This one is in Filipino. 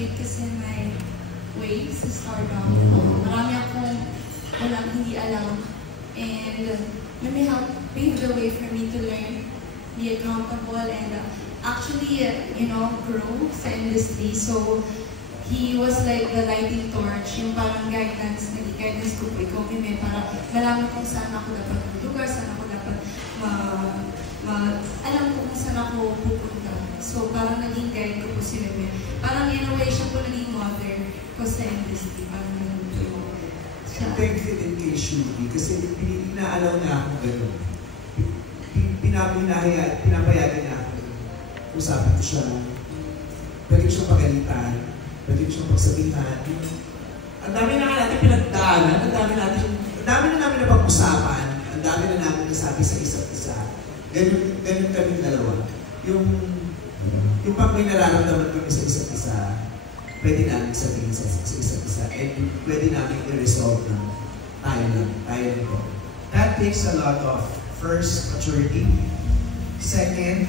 late kasi my way sa stardom. Marami akong walang hindi alam. And let me help pave the way for me to learn, be accountable, and actually, grow sa industry. So, he was like the lighting torch, yung parang guidance, naging guidance ko po ikaw, Mime, para malaman kung saan ako dapat maglugar, saan ako dapat alam ko kung saan ako pupunta. So, parang naging guide ko po si Mime. Parang in a way, siya po naging mother ko sa industry. Parang ganun po. Thank you din kay Shubi, kasi inaalaw na ako gano'n. Pinapayagan niya ako. Usapin ko siya. Pwede ko siyang pagalitan. Pwede ko siyang pagsabihan. Ang dami na natin pinagdaanan. Ang dami na namin napag-usapan. Ang dami na namin nasabi sa isa't isa. Ganun kami dalawa. Yung pag may nararamdaman kami sa isa't isa, pwede namin sabihin sa isa't isa. And pwede namin i-resolve na tayo lang. That takes a lot of, first, maturity. Second,